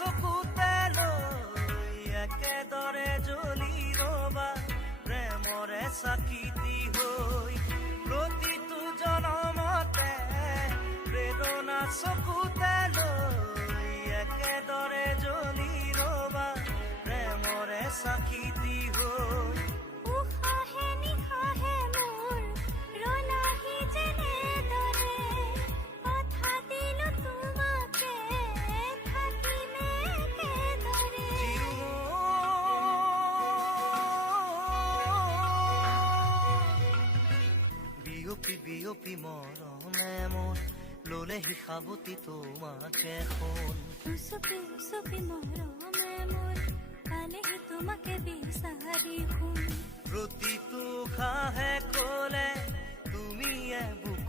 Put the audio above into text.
চকুতে লৈ একেদৰে জ্বলি ৰবা প্ৰেমৰে চাকিতি হৈ প্ৰতিটো জনমতে প্ৰেৰণা চকুতে লৈ একেদৰে জ্বলি ৰবা প্ৰেমৰে চাকিতি হৈ উশাহে নিশাহে মোৰ ৰলাহি যেনেদৰে কথা দিলো তোমাকে থাকিমে একেদৰে বিয়পি বিয়পি মৰমে মোৰ ললেহি সাৱতি তোমাকে সোণ উচপি উচপি মৰমে মোৰ পালেহি তোমাকে বিচাৰি শুন প্ৰতিটো খাহে কলে তুমিয়ে বুক